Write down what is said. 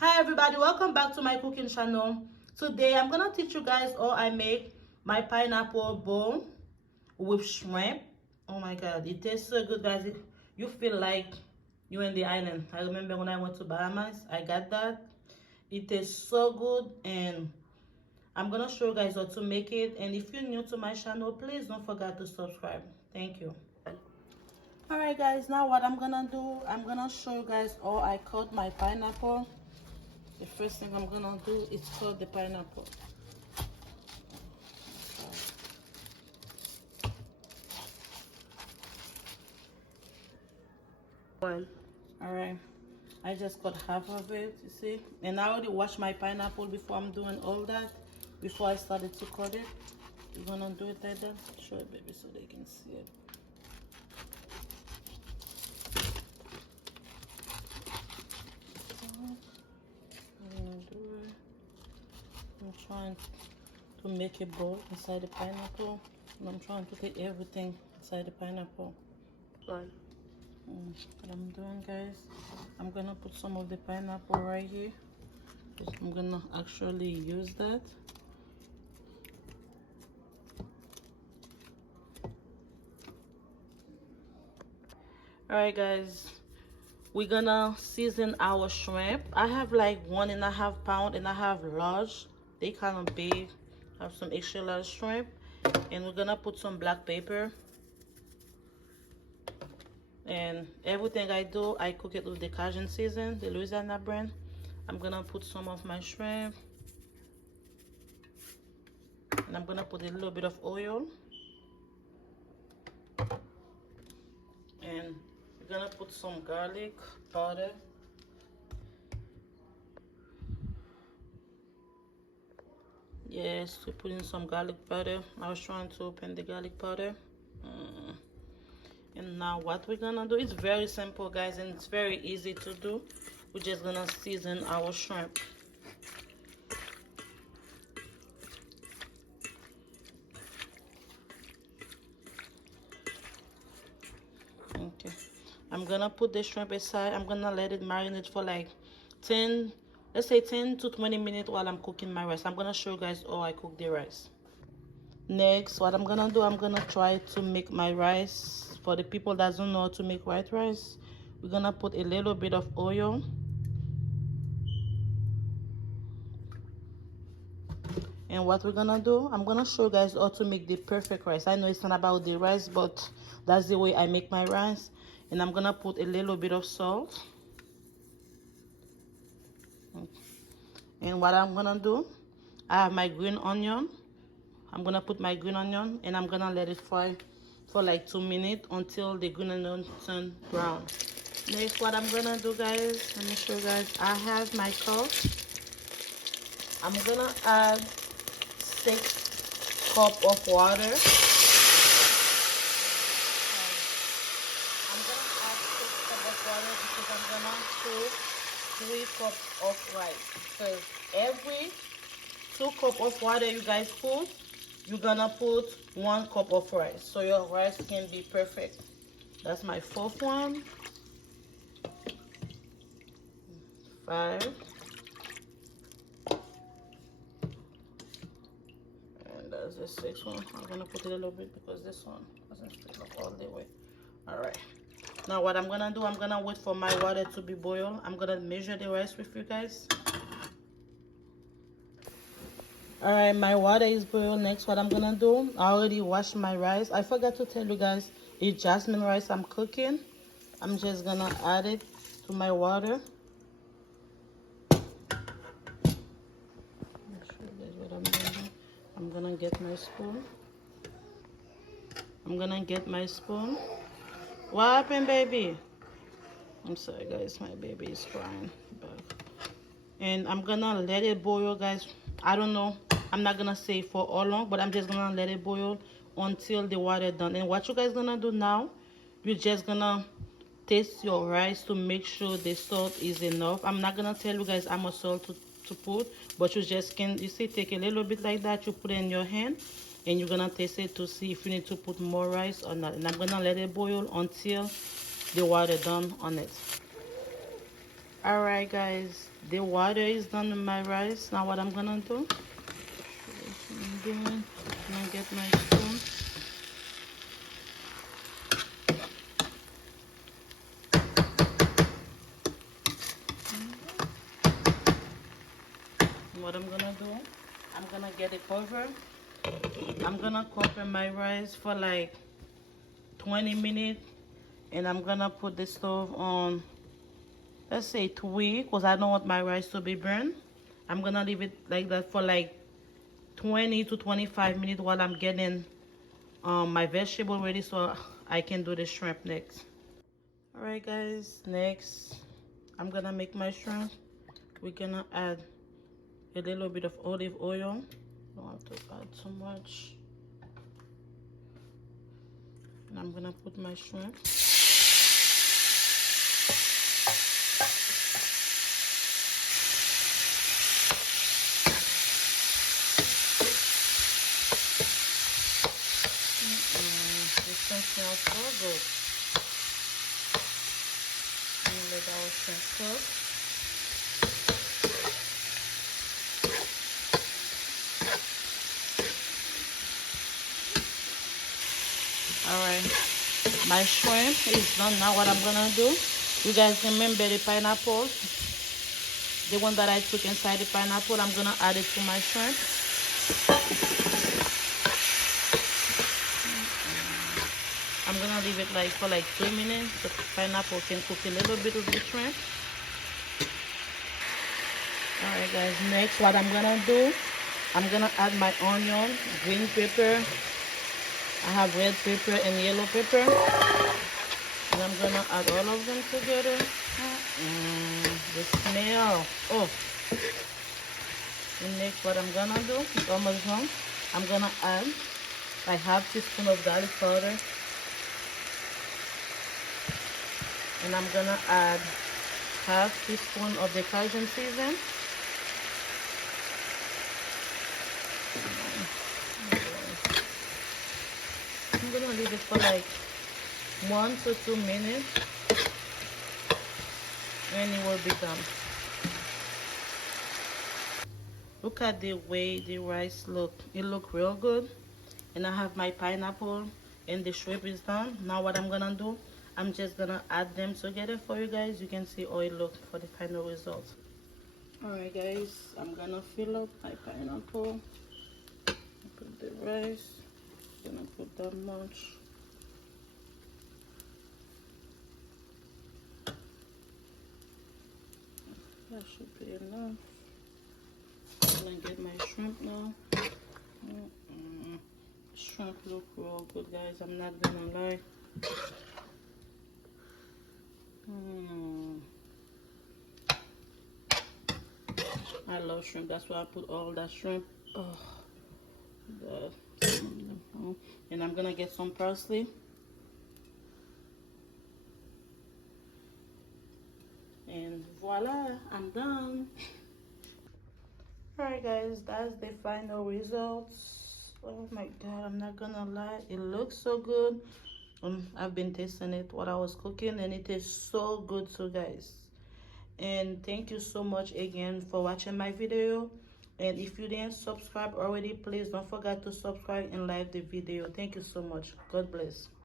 Hi everybody, welcome back to my cooking channel. Today I'm gonna teach you guys how I make my pineapple bowl with shrimp. Oh my god, it tastes so good, guys. You feel like you're in the island. I remember when I went to Bahamas, I got that. It tastes so good, and I'm gonna show you guys how to make it. And if you're new to my channel, please don't forget to subscribe. Thank you. Alright guys, now what I'm gonna do, I'm gonna show you guys how I cut my pineapple. The first thing I'm gonna do is cut the pineapple. One. Alright, I just cut half of it, you see. And I already washed my pineapple before I'm doing all that. Before I started to cut it. You're gonna do it like that. Show it, baby, so they can see it. I'm trying to make a bowl inside the pineapple, and I'm trying to get everything inside the pineapple. One. What I'm doing, guys, I'm gonna put some of the pineapple right here. I'm gonna actually use that. All right, guys, we're gonna season our shrimp. I have like 1.5 pound, and I have large. They kind of big. I have some extra large shrimp, and we're gonna put some black pepper. And everything I do, I cook it with the Cajun season, the Louisiana brand. I'm gonna put some of my shrimp, and I'm gonna put a little bit of oil, and we're gonna put some garlic powder. Yes, we put in some garlic powder. I was trying to open the garlic powder. And now what we're gonna do, it's very simple, guys, and it's very easy to do. We're just gonna season our shrimp. Okay, I'm gonna put the shrimp aside. I'm gonna let it marinate for like 10, let's say 10 to 20 minutes while I'm cooking my rice. I'm gonna show you guys how I cook the rice. Next, what I'm gonna do, I'm gonna try to make my rice. For the people that don't know how to make white rice, we're gonna put a little bit of oil. And what we're gonna do, I'm gonna show you guys how to make the perfect rice. I know it's not about the rice, but that's the way I make my rice. And I'm gonna put a little bit of salt. And what I'm gonna do, I have my green onion. I'm gonna put my green onion, and I'm gonna let it fry for like 2 minutes until the green onion turn brown. Next, what I'm gonna do, guys, let me show you guys. I have my cup. I'm gonna add 6 cups of water. I'm gonna add 6 cups of water because I'm gonna put 3 cups of rice. So every 2 cups of water you guys put, you're gonna put 1 cup of rice, so your rice can be perfect. That's my 4th one. 5. And that's the 6th one. I'm gonna put it a little bit because this one doesn't stick up all the way. All right. Now what I'm gonna do, I'm gonna wait for my water to be boiled. I'm gonna measure the rice with you guys. All right, my water is boiled. Next, what I'm gonna do, I already washed my rice. I forgot to tell you guys, it's jasmine rice I'm cooking. I'm just gonna add it to my water. What I'm gonna do, I'm gonna get my spoon. I'm gonna get my spoon. What happened, baby? I'm sorry, guys, my baby is crying. And I'm gonna let it boil, guys. I don't know, I'm not gonna say for how long, but I'm just gonna let it boil until the water done. And what you guys gonna do now, you're just gonna taste your rice to make sure the salt is enough. I'm not gonna tell you guys how much salt to put, but you just can, you see, take a little bit like that, you put it in your hand, and you're gonna taste it to see if you need to put more rice or not. And I'm gonna let it boil until the water done on it. All right, guys, the water is done in my rice. Now what I'm gonna do? I'm gonna get my spoon. What I'm gonna do? I'm gonna get a cover. I'm gonna cover my rice for like 20 minutes, and I'm gonna put the stove on, let's say 3, because I don't want my rice to be burned. I'm gonna leave it like that for like 20 to 25 minutes while I'm getting my vegetable ready so I can do the shrimp next. All right, guys, next I'm gonna make my shrimp. We're gonna add a little bit of olive oil. Don't have to add too much. And I'm gonna put my shrimp. This shrimp smells so good. I'm gonna let our shrimp cook. Alright, my shrimp is done. Now what I'm gonna do, you guys remember the pineapple, the one that I took inside the pineapple, I'm gonna add it to my shrimp. I'm gonna leave it like for like 3 minutes. The pineapple can cook a little bit of the shrimp. Alright, guys, next what I'm gonna do, I'm gonna add my onion, green pepper. I have red pepper and yellow pepper. And I'm gonna add all of them together. The smell. Oh. And next what I'm gonna do, it's almost done. I'm gonna add a half teaspoon of garlic powder. And I'm gonna add half teaspoon of the Cajun season. I'm gonna leave it for like 1 to 2 minutes and it will be done. Look at the way the rice look. It look real good. And I have my pineapple and the shrimp is done. Now what I'm gonna do, I'm just gonna add them together for you guys. You can see how it looks for the final result. Alright, guys, I'm gonna fill up my pineapple. Put the rice. Gonna put that much. That should be enough. I'm gonna get my shrimp now. Shrimp look real good, guys. I'm not gonna lie. I love shrimp. That's why I put all that shrimp. Oh, and I'm gonna get some parsley. And voila, I'm done. Alright, guys, that's the final results. Oh my god, I'm not gonna lie, it looks so good. I've been tasting it while I was cooking and it is so good too, guys. And thank you so much again for watching my video. And if you didn't subscribe already, please don't forget to subscribe and like the video. Thank you so much. God bless.